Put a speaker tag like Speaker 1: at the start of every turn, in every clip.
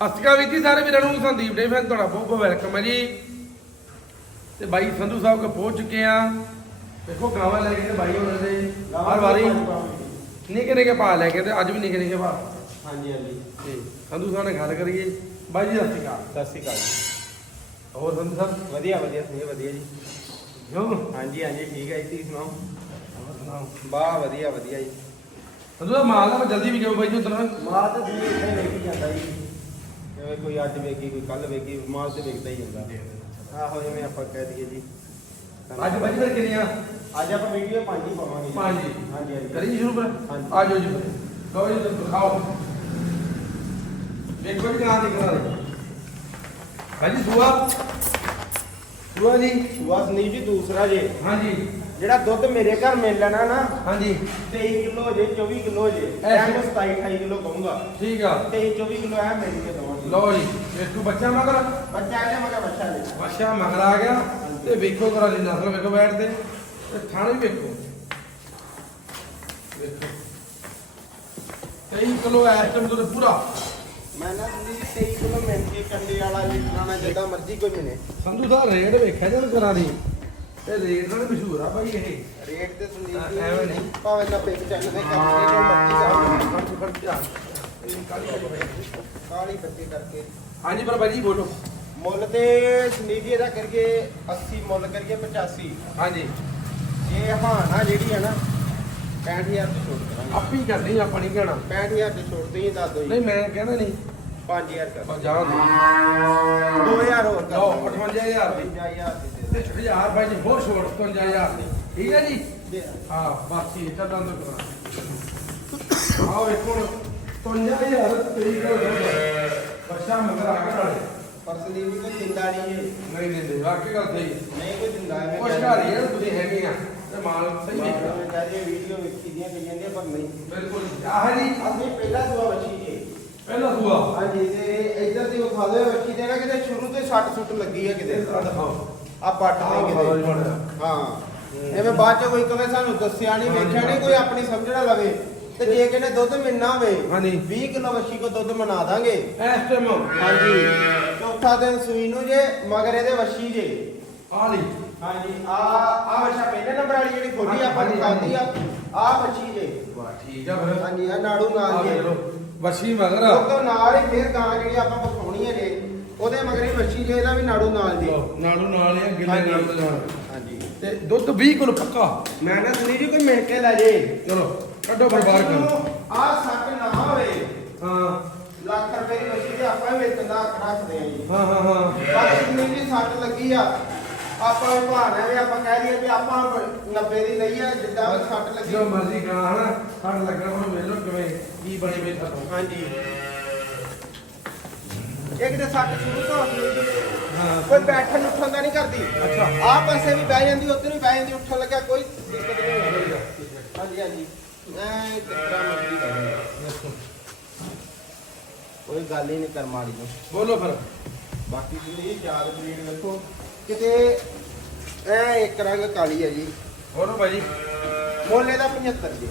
Speaker 1: ਅਸਕਾ ਵੀ ਜੀ ਸਾਰੇ ਵੀਰਾਂ ਨੂੰ ਸੰਦੀਪ ਡੇ ਫੈਨ ਤੁਹਾਡਾ ਬਹੁਤ ਬਹੁਤ ਵੈਲਕਮ ਹੈ ਜੀ। ਤੇ ਬਾਈ ਸੰਧੂ ਸਾਹਿਬ ਕੋ ਪਹੁੰਚ ਚੁੱਕੇ ਆ ਦੇਖੋ ਗਾਵਾਂ ਲੈ ਕੇ ਤੇ ਬਾਈ ਉਹਨਾਂ ਦੇ ਹਰ ਵਾਰੀ ਨਿੱਕੇ ਨਿੱਕੇ ਪਾ ਲੈ ਕੇ ਤੇ ਅੱਜ ਵੀ ਨਿੱਕੇ ਨਿੱਕੇ ਪਾ ਹਾਂਜੀ ਹਾਂਜੀ। ਤੇ ਸੰਧੂ ਸਾਹਿਬ ਨਾਲ ਗੱਲ ਕਰੀਏ। ਬਾਈ ਜੀ ਸਤਿ ਸ਼੍ਰੀ ਅਕਾਲ। ਸਤਿ ਸ਼੍ਰੀ ਅਕਾਲ ਜੀ। ਹੋਰ ਸੰਧੂ ਸਾਹਿਬ? ਵਧੀਆ ਵਧੀਆ ਤੁਸੀਂ ਵਧੀਆ
Speaker 2: ਜੀ। ਜੋ ਹਾਂਜੀ ਹਾਂਜੀ ਠੀਕ ਹੈ ਜੀ ਤੁਸੀਂ ਸੁਣਾਓ?
Speaker 1: ਸੁਣਾਓ? ਵਾਹ ਵਧੀਆ ਵਧੀਆ ਜੀ। ਸੰਧੂ ਸਾਹਿਬ ਮਾਲ ਨਾ ਜਲਦੀ ਵੀ ਜਾਓ ਬਾਈ ਜੀ ਉਧਰ? ਮਾਲ ਤਾਂ ਤੁਸੀਂ ਇੱਥੇ
Speaker 2: ਵੇਖੀ ਜਾਂਦਾ ਜੀ। ਜਿਵੇਂ ਕੋਈ ਅੱਜ ਵੇਖੀ ਕੋਈ ਕੱਲ ਵੇਖੀ ਮਾਲ ਤੇ ਵੇਖਦਾ ਹੀ ਹੁੰਦਾ ਆਹੋ ਜਿਵੇਂ ਆਪਾਂ
Speaker 1: ਕਹਿ ਦਈਏ ਜੀ। ਅੱਜ ਬਾਈ ਜੀ ਫਿਰ ਕਿੰਨੀਆਂ
Speaker 2: ਅੱਜ ਆਪਾਂ ਵੀਡੀਓ ਪੰਜ ਹੀ ਪਾਵਾਂਗੇ। ਪੰਜ।
Speaker 1: ਹਾਂਜੀ ਹਾਂਜੀ। ਕਰੀ ਸ਼ੁਰੂ ਫਿਰ। ਆ ਜਾਓ ਜੀ ਲਓ ਜੀ ਦਿਖਾਓ। ਦੇਖੋ ਜੀ ਕਹਾਂ ਦਿਖਾ ਰਹੇ ਭਾਜੀ ਸੁਆ। ਸੁਆ ਜੀ?
Speaker 2: ਸੁਆ ਸੰਦੀਪ ਜੀ ਦੂਸਰਾ ਜੇ। ਹਾਂਜੀ। ਜਿਹੜਾ ਦੁੱਧ ਮੇਰੇ ਘਰ ਮਿਲ ਲੈਣਾ ਨਾ ਹਾਂਜੀ। 23 ਕਿਲੋ ਜੇ 24 ਕਿਲੋ ਜੇ ਐਸੇ- ਐਂ ਮੈਂ 27 28 ਕਿਲੋ ਕਹੂੰਗਾ। ਠੀਕ ਆ। 23 24 ਕਿਲੋ ਐ ਮਿਲ ਕੇ
Speaker 1: ਦਵਾਂਗੇ ਲਓ ਜੀ ਵੇਖੋ ਬੱਚਾ ਮਗਰ।
Speaker 2: ਬੱਚਾ ਇਹਨੇ ਮਗਾ ਬੱਚਾ ਲੈ
Speaker 1: ਬੱਚਾ ਮਗਰ ਆ ਗਿਆ। ਤੇ ਵੇਖੋ ਕਰਾ ਦੀ ਨਸਲ ਵੇਖੋ ਬੈਠਦੇ ਤੇ। ਥਾਣੇ ਵੀ ਵੇਖੋ। ਵੇਖੋ। 23 ਕਿਲੋ ਐਸ ਟਾਈਮ ਤੋਂ ਪੂਰਾ।
Speaker 2: ਮੈਂ ਨਾ ਜੀ 23 ਕਿਲੋ ਮਿਲ ਕੇ ਕੰਡੇ ਵਾਲਾ ਲੀਟਰਾਂ ਜਿੱਦਾਂ ਮਰਜ਼ੀ ਕੋਈ ਮਿਲੇ।
Speaker 1: ਸੰਧੂ ਦਾ ਰੇਟ ਵੇਖਿਆ ਜਦ ਕਰਾ ਦੀ ਤੇ ਰੇਟ ਨਾਲ ਮਸ਼ਹੂਰ ਆ ਭਾਈ ਇਹ।
Speaker 2: ਰੇਟ ਤੇ ਸੰਦੀਪ ਹਾਂ, ਜੀ ਐਵੇਂ ਨਹੀਂ। ਭਾਵੇਂ ਨਾ ਪਿਕ ਚੱਲ ਦੇ ਕਰਕੇ ਜੋ ਮਰਜ਼ੀ ਕਰ ਕਾਲੀ ਬੱਤੀ ਕਰਕੇ।
Speaker 1: ਹਾਂਜੀ ਪਰ ਭਾਜੀ ਬੋਲੋ।
Speaker 2: ਮੁੱਲ ਤੇ ਸੰਦੀਪ ਜੀ ਇਹਦਾ ਕਰੀਏ 80 ਮੁੱਲ ਕਰੀਏ 85 ਹਾਂਜੀ। ਇਹ ਹਾਂ ਨਾ ਜਿਹੜੀ ਹੈ ਨਾ 65000 ਤੇ ਛੋੜ
Speaker 1: ਕਰਾਂਗੇ। ਆਪੀ ਕਰਨੀ ਆਪਾਂ ਨਹੀਂ ਕਹਿਣਾ।
Speaker 2: 65000 ਤੇ ਛੋੜ ਤੁਸੀਂ ਦੱਸ ਦਿਓ
Speaker 1: ਨਹੀਂ ਮੈਂ ਕਹਿਣਾ ਨਹੀਂ।
Speaker 2: 5000 ਕਰ ਪਰ ਜਾ ਦੋ 2000 ਹੋਰ ਕਰ ਲਓ
Speaker 1: 58000 ਦੀ। 55000 ਦੀ। ਤੇ 6000 ਭਾਈ ਜੀ ਹੋਰ ਛੋੜ 55000 ਦੀ। ਠੀਕ ਹੈ ਜੀ? ਦੇ ਹਾਂ ਬਸ ਇਹ ਤਾਂ ਦੰਦ ਕਰਾ ਆਓ ਇੱਕ ਹੁਣ 55000 ਤਰੀਕ ਹੋ ਗਿਆ ਬੱਚਾ ਮਗਰ ਆ ਗਿਆ ਨਾਲੇ।
Speaker 2: ਪਰ ਸੰਦੀਪ ਜੀ ਕੋਈ ਦਿੰਦਾ ਨਹੀਂ ਜੀ।
Speaker 1: ਨਹੀਂ ਨਹੀਂ ਵਾਕਈ ਗੱਲ ਸਹੀ ਹੈ।
Speaker 2: ਨਹੀਂ ਕੋਈ ਦਿੰਦਾ ਐਵੇਂ
Speaker 1: ਕੁਛ ਘਰ ਹੀ ਹੈ ਤੁਸੀਂ ਹੈਗੇ ਆ ਤੇ ਮਾਲ ਸਹੀ ਵੇਖਦਾ
Speaker 2: ਕਹਿੰਦੇ ਵੀਡੀਓ ਵੇਖੀ ਦੀਆਂ ਕਈਆਂ ਦੀਆਂ ਪਰ ਨਹੀਂ। ਬਿਲਕੁਲ ਆਹ ਜੀ। ਅਸੀਂ ਪਹਿਲਾ ਦੁਆ ਬੱਚੀ ਜੀ। ਪਹਿਲਾ ਸੂਆ ਹਾਂਜੀ ਤੇ ਇੱਧਰ ਦੀ ਵਿਖਾ ਦਿਓ ਬੱਚੀ ਦੇ ਨਾ ਕਿਤੇ ਸ਼ੁਰੂ ਤੇ ਸੱਟ ਸੁੱਟ ਲੱਗੀ ਹੈ ਕਿਤੇ। ਆ ਦਿਖਾਓ। ਆ ਪੱਟ ਜੀ ਕਿਤੇ ਹਾਂ। ਐਵੇਂ ਬਾਅਦ ਚ ਕੋਈ ਕਵੇ ਸਾਨੂੰ ਦੱਸਿਆ ਨਹੀਂ ਵੇਖਿਆ ਨਹੀਂ ਕੋਈ ਆਪਣੀ ਸਮਝ ਨਾ ਲਵੇ। ਤੇ ਜੇ ਕਿਨੇ ਦੁੱਧ ਮਿਲਣਾ ਹੋਵੇ ਹਾਂਜੀ। 20 ਕਿਲੋ ਬੱਚੀ ਕੋ ਦੁੱਧ ਮਨਾ ਦਾਂਗੇ।
Speaker 1: ਇਸ ਟਾਈਮ
Speaker 2: ਹਾਂਜੀ। ਚੌਥਾ ਦਿਨ ਸੂਈ ਨੂੰ ਜੇ ਮਗਰ ਇਹਦੇ ਵੱਛੀ ਜੇ। ਆ ਲਈ। ਹਾਂਜੀ ਆ ਆ ਵੱਛਾ ਪਹਿਲੇ ਨੰਬਰ ਵਾਲੀ ਜਿਹੜੀ ਖੋਲੀ ਆਪਾਂ ਦਿਖਾਉਂਦੀ ਆ ਆ ਵੱਛੀ ਜੇ। ਵਾਹ ਠੀਕ ਆ ਫਿਰ। ਹਾਂਜੀ ਆ ਨਾੜੂ ਨਾਲ ਜੇ
Speaker 1: ਵਸ਼ੀ ਮਗਰ
Speaker 2: ਉਹ ਨਾਲ ਹੀ ਫੇਰ ਗਾਂ ਜਿਹੜੀ ਆਪਾਂ ਉਹਦੇ ਮਗਰ ਹੀ ਵੱਛੀ ਜੇ ਇਹਦਾ ਵੀ ਨਾੜੂ ਨਾਲ ਜੀ। ਲਓ,
Speaker 1: ਨਾੜੂ ਨਾਲ ਆ ਗਿੱਲੇ ਹਾਂਜੀ। ਨਾਲ ਦੇ ਨਾਲ। ਹਾਂਜੀ। ਤੇ ਦੁੱਧ 20 ਕਿਲੋ ਪੱਕਾ?
Speaker 2: ਮੈਂ ਨਾ ਸੁਣੀ ਜੀ ਕੋਈ ਮਿਲ ਕੇ ਲੈ ਜੇ।
Speaker 1: ਚਲੋ ਕੱਢੋ ਬਰਬਾਦ ਕਰੋ
Speaker 2: ਆ ਸੱਟ ਨਾ ਹੋਵੇ। ਹਾਂ। ਲੱਖ ਰੁਪਏ ਦੀ ਮਸ਼ੀਨ ਤੇ ਆਪਾਂ ਹੀ ਵੇਚਣ ਦਾ ਹੱਕ ਰੱਖਦੇ ਆ ਜੀ।
Speaker 1: ਹਾਂ ਹਾਂ ਹਾਂ।
Speaker 2: ਬਾਕੀ ਜਿੰਨੀ ਵੀ ਸੱਟ ਲੱਗੀ ਆ। ਆਪਾਂ ਇਹ ਭਾਣਾ ਵੀ ਆਪਾਂ ਕਹਿ ਦਈਏ ਵੀ ਆਪਾਂ 90 ਦੀ ਲਈ ਆ ਜਿੱਦਾਂ ਵੀ ਸੱਟ ਲੱਗੀ। ਜੋ
Speaker 1: ਮਰਜ਼ੀ ਗਾਂ ਹਨਾ। ਕੱਢ ਲੱਗਣਾ ਹੁਣ ਵੇਖ ਲਓ ਕਿਵੇਂ ਕੀ ਬਣੀ ਬੈਠਾ ਤੂੰ।
Speaker 2: ਹਾਂਜੀ। ਸੱਟ ਸ਼ੁਰੂ ਤੋਂ ਹਾਂ। ਕੋਈ ਬੈਠਣ ਉੱਠਣ ਦਾ ਨਹੀਂ ਕਰਦੀ। ਅੱਛਾ। ਆਹ ਪਾਸੇ ਵੀ ਬਹਿ ਜਾਂਦੀ ਉੱਧਰ ਵੀ ਬਹਿ ਜਾਂਦੀ ਉੱਠਣ ਲੱਗਿਆ ਕੋਈ ਦਿੱਕਤ ਨਹੀਂ ਹੋਣੀ ਹਾਂਜੀ ਹਾਂਜੀ। ਐ ਕਿਤਰਾ ਮਰਜ਼ੀ ਕਰ ਕੋਈ ਗੱਲ ਹੀ ਨਹੀਂ ਕਰਮ ਵਾਲੀ ਨੂੰ ਬੋਲੋ ਫਿਰ। ਬਾਕੀ ਜਿਹੜੀ ਯਾਦ ਬਰੀਡ ਵੇਖੋ। ਕਿਤੇ ਐ ਇੱਕ ਰੰਗ ਕਾਲੀ ਹੈ ਜੀ। ਬੋਲੋ ਭਾਈ? ਮੋਲੇ ਦਾ 75 ਜੀ।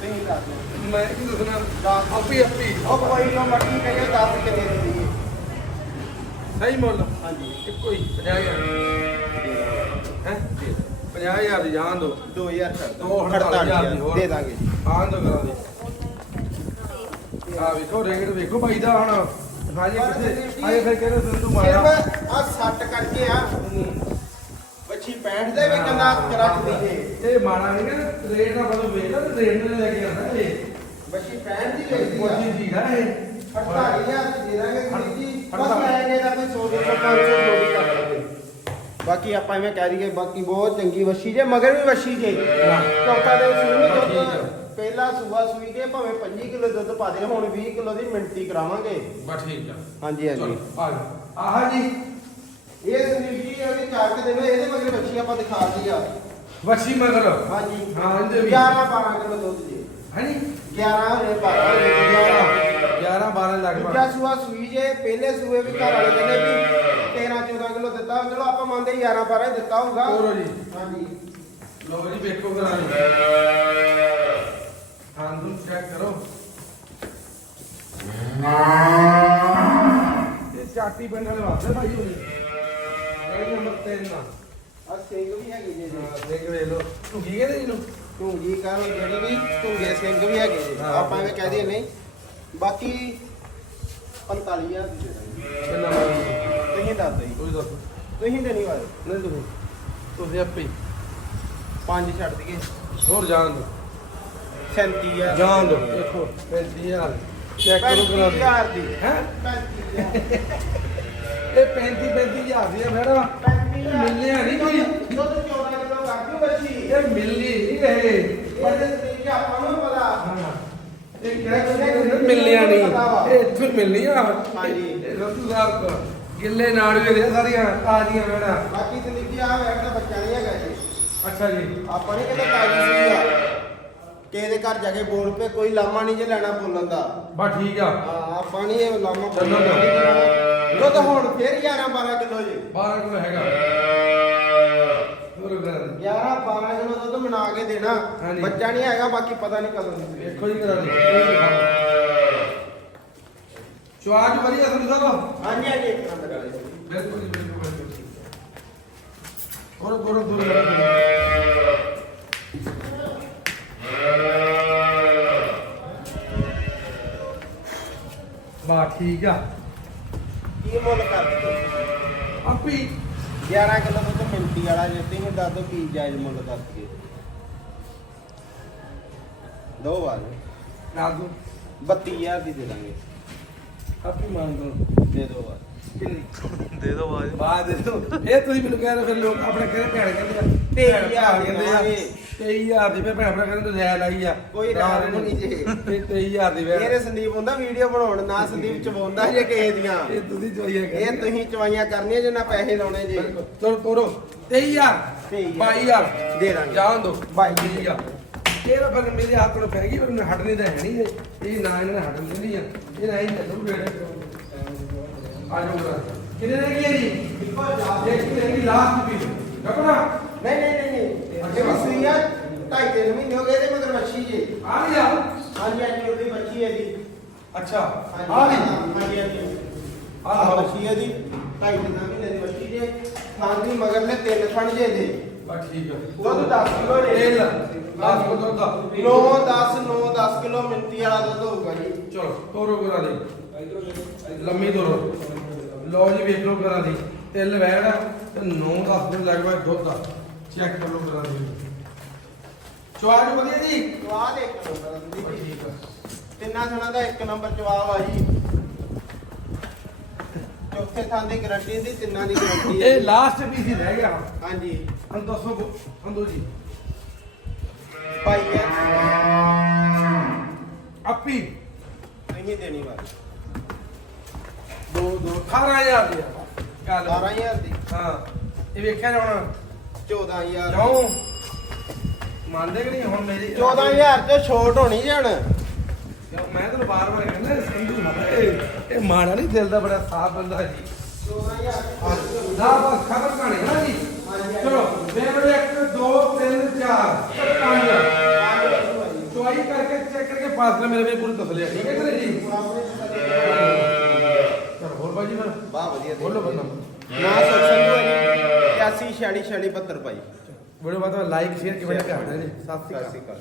Speaker 2: ਨਹੀਂ ਦੱਸ
Speaker 1: ਦਿਓ। ਮੈਂ ਕੀ ਦੱਸਣਾ? ਆਪੀ ਆਪੀ।
Speaker 2: ਉਹ ਕੋਈ ਨਾ ਮਰਜ਼ੀ ਕਹੇ 10 ਕਿੰਨੇ ਦੀ ਦੀ ਸਹੀ ਮੁੱਲ? ਹਾਂਜੀ।
Speaker 1: ਇੱਕੋ ਹੀ। 50000 ਹੈ? 50000 ਦੀ ਜਾਨ ਦੋ। 2000 ਛੱਡ ਦੋ।
Speaker 2: ਅਠਤਾਲੀ ਹਜ਼ਾਰ ਦੀ
Speaker 1: ਹੋਰ। ਦੇ ਦਾਂਗੇ ਜੀ। ਆਹ ਦੋ ਕਰਾ ਦੇ। ਆ ਵੇਖੋ ਰੇਟ ਵੇਖੋ ਭਾਈ ਦਾ ਹੁਣ। ਹਾਜੀ ਕਿੱਥੇ? ਆਏ ਫਿਰ ਕਹਿੰਦੇ ਸੰਧੂ
Speaker 2: ਮਾਰਾ ਸਿਰਫ ਆ ਸੱਟ ਕਰਕੇ ਆ। ਬੱਚੀ 65 ਦੇ ਵੀ ਕੰਨਾ ਰੱਖਦੀ ਜੇ
Speaker 1: ਇਹ ਮਾਰਾ ਨਹੀਂ ਕਿ ਰੇਟ ਦਾ ਬਦਲ ਵੇਚ ਲਾ ਤੇ ਰੇਟ ਨਾਲ ਲੈ ਕੇ ਆਉਂਦਾ ਇਹ।
Speaker 2: ਬੱਚੀ 65 ਦੀ ਵੇਚਦੀ ਆ।
Speaker 1: ਕੋਸ਼ਿਸ਼ ਦੀ ਹੈ ਇਹ।
Speaker 2: 48000 ਦੀ ਦੇ ਦਾਂਗੇ ਖਰੀਦੀ ਬਸ ਅੜਤਾਲੀ। ਲੈਣੇ ਦਾ ਕੋਈ 100 200 500 ਜੋ ਵੀ ਕਰ ਲਵੇ ਬਾਕੀ ਆਪਾਂ ਐਵੇਂ ਕਹਿ ਦਈਏ ਬਾਕੀ ਬਹੁਤ ਚੰਗੀ ਵੱਛੀ ਜੇ ਮਗਰ ਵੀ ਵੱਛੀ ਜੇ। ਚੌਥਾ ਦਿਨ ਸੂਈ ਨੂੰ। ਦੁੱਧ ਪਹਿਲਾ ਸੂਆ ਸੂਈ ਜੇ ਭਾਵੇਂ 25 ਕਿਲੋ ਦੁੱਧ ਪਾ ਦੇ ਹੁਣ 20 ਕਿਲੋ ਦੀ ਮਿੰਟੀ ਕਰਾਵਾਂਗੇ। ਬਸ ਠੀਕ ਆ। ਹਾਂਜੀ ਹਾਂਜੀ। ਆਹ ਜੀ। ਇਹ ਸੰਦੀਪ ਜੀ ਉਹਦੇ ਚਾਰ ਕੇ ਦੇਵੇ ਇਹਦੇ ਮਗਰ ਬੱਚੀ ਆਪਾਂ ਦਿਖਾਤੀ ਆ।
Speaker 1: ਵਸੀ ਮਗਰ? ਹਾਂਜੀ। ਹਾਂ ਇਹਦੇ ਵੀ।
Speaker 2: 11 12 ਕਿਲੋ ਦੁੱਧ ਜੀ। ਹੈ ਨੀ? 11 ਨੇ 12
Speaker 1: 11 12 ਲੱਖ ਦੂਜਾ
Speaker 2: ਸੂਆ ਸੂਈ ਜੇ ਪਹਿਲੇ ਸੂਏ ਵੀ ਘਰ ਵਾਲੇ ਕਹਿੰਦੇ ਵੀ 13 14 ਕਿਲੋ ਦਿੱਤਾ। ਚਲੋ ਆਪਾਂ ਮੰਨਦੇ 11 12 ਹੀ ਦਿੱਤਾ ਹੋਊਗਾ। ਤੋਰੋ ਜੀ। ਹਾਂਜੀ।
Speaker 1: ਲੋ ਜੀ ਵੇਖੋ ਕਰਾ ਜੀ ਹਾਂ ਨੂੰ। ਚੈੱਕ ਕਰੋ ਚੱਕਤੀ ਪਿੰਡ ਵਾਲੇ ਵਾਸਤੇ ਭਾਈ ਹੋਣੀ। ਇਹ ਨੰਬਰ 3 ਆ।
Speaker 2: ਆ ਸਿੰਘ ਵੀ ਹੈਗੇ ਜੀ। ਹਾਂ, ਦੇਖ ਵੇ ਲੋ ਤੂੰ ਕੀ ਕਹਿੰਦੇ ਇਹਨੂੰ? ਢੂੰਗੀ ਕਾਹ ਜਿਹੜੀ ਵੀ? ਢੂੰਗੇ ਸਿੰਘ ਵੀ ਹੈਗੇ ਜੀ। ਹਾਂ। ਆਪਾਂ ਐਵੇਂ ਕਹਿ ਦਈਏ ਨਹੀਂ। ਬਾਕੀ 45000 ਦੀ ਦੇ ਦਾਂਗੇ। ਕਿੰਨਾ ਮਾਰੀ ਤੁਸੀਂ ਦੱਸ ਦਿਓ ਜੀ। ਤੁਸੀਂ ਦੱਸ ਤੁਸੀਂ ਦੇਣੀ ਵਾਲੇ
Speaker 1: ਨਹੀਂ ਤੁਸੀਂ ਤੁਸੀਂ ਆਪੇ ਹੀ।
Speaker 2: ਪੰਜ ਛੱਡ ਦਈਏ। ਹੋਰ ਜਾਣ ਦੋ 37000
Speaker 1: ਜਾਣ ਦੋ ਦੇਖੋ 35000 ਚੈੱਕ ਕਰੋ ਕਰਾ
Speaker 2: ਦੇ 35000 ਦੀ।
Speaker 1: ਹੈ? 35000 ਇਹ 35 35000 ਦੀ ਆ ਮੈਡਮ ਇਹ ਮਿਲਨੇ ਆ ਨਹੀਂ ਕੋਈ।
Speaker 2: ਦੁੱਧ 14 ਕਿਲੋ ਕਾਫੀ ਬੱਚੀ
Speaker 1: ਇਹ ਮਿਲਨੀ ਨਹੀਂ ਇਹ।
Speaker 2: ਇਹਦੇ ਤਰੀਕੇ ਆਪਾਂ ਨੂੰ ਪਤਾ
Speaker 1: ਇਹ ਕਿਹੜਾ ਕਿਹੜਾ ਮਿਲਨੀਆਂ ਨਹੀਂ। ਇਹ ਇੱਥੋਂ ਹੀ ਮਿਲਨੀਆਂ
Speaker 2: ਹਾਂਜੀ।
Speaker 1: ਰਤੂ ਸਾਹਿਬ ਕੋ ਗਿੱਲੇ ਨਾੜੀਆਂ ਦੀਆਂ ਸਾਰੀਆਂ ਤਾਜ਼ੀਆਂ ਮੈਡਮ
Speaker 2: ਬਾਕੀ ਤਰੀਕੇ ਆ ਤਾਂ ਬੱਚਾ ਨਹੀਂ ਹੈਗਾ ਜੀ। ਅੱਛਾ ਜੀ। ਆਪਾਂ ਨੇ ਕਿਤੇ ਤਾਜੀ ਸੀ ਆ। ਕਿਸੇ ਦੇ ਘਰ ਜਾ ਕੇ ਬੋਲ ਪਏ ਕੋਈ ਲਾਮਾ ਨਹੀਂ ਜੇ ਲੈਣਾ ਬੋਲਣ ਦਾ। ਬਸ ਠੀਕ ਆ। ਹਾਂ ਆਪਾਂ ਨਹੀਂ ਇਹ ਲਾਮਾ ਚੱਲੋ ਬੋਲਣ ਦੁੱਧ ਹੁਣ ਫੇਰ 11 12 ਕਿਲੋ ਜੀ।
Speaker 1: 12 ਕਿਲੋ ਹੈਗਾ।
Speaker 2: ਹੋਰ ਗੱਲ 11 12 ਕਿਲੋ ਦੁੱਧ ਬਣਾ ਕੇ ਦੇਣਾ। ਹਾਂਜੀ। ਬੱਚਾ ਨਹੀਂ ਹੈਗਾ ਬਾਕੀ ਪਤਾ ਨਹੀਂ ਕਦੋਂ
Speaker 1: ਦੀ। ਵੇਖੋ ਜੀ ਕਰਾ ਚੁਆਜ ਵਧੀਆ ਸੰਧੂ ਸਾਹਿਬ
Speaker 2: ਹਾਂਜੀ ਹਾਂਜੀ ਇੱਕ ਨੰਬਰ ਵਾਲੇ। ਬਿਲਕੁਲ ਜੀ ਬਿਲਕੁਲ ਬਿਲਕੁਲ।
Speaker 1: ਹੋਰ ਹੋਰ ਦੂਰ ਕਰ ਬਾ ਠੀਕ ਆ।
Speaker 2: ਕੀ ਮੁੱਲ ਕਰ ਦਿੱਤੇ? ਆਪੀ। 11 ਕਿਲੋ ਦੁੱਧ ਮਿੰਟੀ ਵਾਲਾ ਜੇ ਤੁਸੀਂ ਦੱਸ ਦਿਓ ਕੀ ਜਾਇਜ਼ ਮੁੱਲ ਕਰ ਦਈਏ ਦੋ ਵਾਰ। ਦੋ। 32000 ਦੀ ਦੇ ਦਾਂਗੇ।
Speaker 1: ਆਪੀ ਮੰਨ ਦੋ ਦੇ ਦੋ ਵਾਰ। ਕਿੰਨੀ? ਦੇ ਦੋ ਬਾਜ ਬਾਅਦ। ਇਹ ਤੁਸੀਂ ਮੈਨੂੰ ਕਹਿ ਰਹੇ ਫਿਰ ਲੋਕ ਆਪਣੇ ਕਹਿੰਦੇ ਭੈਣ ਕਹਿੰਦੇ ਆ। ਤੇਈ ਹਜ਼ਾਰ ਕਹਿੰਦੇ ਆ। 23000 ਦੀ ਫਿਰ ਭੈਣ ਭਰਾ ਕਹਿੰਦੇ ਰੈ ਲਾਈ ਆ।
Speaker 2: ਕੋਈ ਰਾਹ ਨਹੀਂ ਜੀ। ਇਹ
Speaker 1: 23000 ਦੀ
Speaker 2: ਮੇਰੇ ਸੰਦੀਪ ਹੁੰਦਾ ਵੀਡੀਓ ਬਣਾਉਣ ਨਾ ਸੰਦੀਪ ਚਵਾਉਂਦਾ ਜੇ ਕਿਸੇ ਦੀਆਂ।
Speaker 1: ਇਹ ਤੁਸੀਂ ਚੋਈਆ
Speaker 2: ਇਹ ਤੁਸੀਂ ਚਵਾਈਆਂ ਕਰਨੀਆਂ ਜੇ ਨਾ ਪੈਸੇ ਲਾਉਣੇ ਜੇ।
Speaker 1: ਚਲੋ ਤੋਰੋ। 23000
Speaker 2: 22000 ਦੇ ਦਾਂਗੇ। ਜਾਣ ਦੋ। ਬਾਈ। ਠੀਕ ਆ
Speaker 1: ਇਹ ਤਾਂ ਫਿਰ ਮੇਰੇ ਹੱਥ ਨੂੰ ਪੈ ਗਈ ਪਰ ਮੈਨੂੰ ਹਟਣੀ ਤਾਂ ਹੈ ਨਹੀਂ ਇਹ ਇਹ ਨਾ ਇਹਨਾਂ ਨੇ ਹਟਣ ਦਿੰਦੀ ਆ। ਇਹ ਨਾ ਹੀ ਚੱਲੂ ਵੇੜੇ ਆ ਜਾਓ ਬਰਾ
Speaker 2: ਕਿੰਨੇ ਰਹਿ ਗਈ ਹੈ ਜੀ ਰਹਿ ਗਈ ਲਾਸਟ ਵੀ। ਕੱਪੜਾ ਨਹੀਂ ਨਹੀਂ ਨਹੀਂ। ਨਹੀਂ ਵੀ ਸੂਈ ਆ ਢਾਈ ਤਿੰਨ ਮਹੀਨੇ ਹੋ ਗਏ ਇਹਦੇ ਮਗਰ ਬੱਚੀ ਜੇ। ਆ ਗਿਆ ਹਾਂਜੀ ਹਾਂਜੀ ਉਹਦੀ ਬੱਚੀ ਹੈ ਦੀ ਅੱਛਾ ਆ ਗਈ ਹਾਂਜੀ ਹਾਂਜੀ। ਆਹ ਆਹ। ਬੱਚੀ ਹੈ ਦੀ ਢਾਈ ਤਿੰਨ ਮਹੀਨੇ ਦੀ ਬੱਚੀ ਜੇ। ਥਾਂ ਦੀ ਮਗਰ ਨੇ ਤਿੰਨ ਥਣ ਜੇ ਦੇ ਬਸ ਠੀਕ ਆ। ਦੁੱਧ 10 ਕਿਲੋ ਜੇ। ਤੇਲ
Speaker 1: 10 ਕਿਲੋ ਦੁੱਧ ਦਾ
Speaker 2: 9 10 9 10 ਕਿਲੋ ਮਿੰਤੀ ਵਾਲਾ ਦੁੱਧ ਹੋਊਗਾ ਜੀ।
Speaker 1: ਚਲੋ ਤੋਰੋ ਕਰਾ ਦੇ। ਲੰਮੀ ਤੋਰੋ। ਲਓ ਜੀ ਵੇਖ ਲਓ ਕਰਾ ਦੀ। ਆ ਤੇ 9 10 ਦਿਨ ਲੱਗ ਪਏ ਦੁੱਧ ਦਾ ਚੈੱਕ ਕਰ ਲਓ ਕਰਾ ਦੀ ਚੁਆਜ ਵਧੀਆ ਜੀ
Speaker 2: ਜਵਾਬ ਇੱਕ ਨੰਬਰ ਬਸ ਦੀ ਠੀਕ ਆ। ਤਿੰਨਾਂ ਥਣਾਂ ਦਾ ਇੱਕ ਨੰਬਰ ਜਵਾਬ ਆ ਜੀ। ਚੌਥੇ ਥਾਂ ਦੀ ਗਾਰੰਟੀ ਦੀ ਤਿੰਨਾਂ ਦੀ ਗਾਰੰਟੀ
Speaker 1: ਇਹ ਲਾਸਟ ਪੀਸ ਹੀ ਰਹਿ ਗਿਆ। ਹਾਂਜੀ। ਹੁਣ ਦੱਸੋ ਬੋ- ਅੰਦੋ ਜੀ। ਭਾਈ ਹੈ। ਆਪੀ।
Speaker 2: ਨਹੀਂ ਦੇਣੀ ਵਾਲੀ
Speaker 1: ਦੋ ਦੋ 18000 ਦੀ ਆ।
Speaker 2: ਗੱਲ। 12000 ਦੀ।
Speaker 1: ਹਾਂ। ਇਹ ਵੇਖਿਆ ਜਾਣਾ।
Speaker 2: 14000
Speaker 1: ਕਿਉਂ? ਮੰਨਦੇ ਕਿ ਨਹੀਂ ਹੁਣ ਮੇਰੀ
Speaker 2: 14000 ਤੇ ਛੋਟ ਹੋਣੀ ਜਣ
Speaker 1: ਮੈਂ ਤੈਨੂੰ ਬਾਰ-ਬਾਰ ਕਹਿੰਦਾ ਸੰਧੂ ਨਾ ਇਹ ਇਹ ਮਾੜਾ ਨਹੀਂ ਦਿਲ ਦਾ ਬੜਾ ਸਾਫ਼ ਬੰਦਾ ਜੀ। 14000 ਦਾ ਬਸ ਖਬਰ ਕਹਾਣੀ ਹੈ ਨਾ ਜੀ। ਚਲੋ ਵੇਖ 1 2 3 4 5 ਚੁਆਈ ਕਰਕੇ ਚੈੱਕ ਕਰਕੇ ਪਾਸ ਲੈ ਮੇਰੇ ਵੀ ਪੂਰੀ ਤਸਲੀ ਠੀਕ ਹੈ ਕਿ ਜੀ? ਚਲੋ ਹੋਰ ਬਾਜੀ ਫਿਰ। ਬਾ ਵਧੀਆ ਬੋਲੋ ਬੰਦਾ।
Speaker 2: ਨਾ ਸੁਖ ਸੰਧੂ ਹੈ ਜੀ 81 46 72 ਭਾਈ
Speaker 1: ਵੀਡੀਓ ਬਾਅਦ ਲਾਈਕ ਸ਼ੇਅਰ ਕਮੈਂਟ ਕਰ ਦੇਣਾ ਜੀ ਸਤਿ ਸ਼੍ਰੀ ਅਕਾਲ।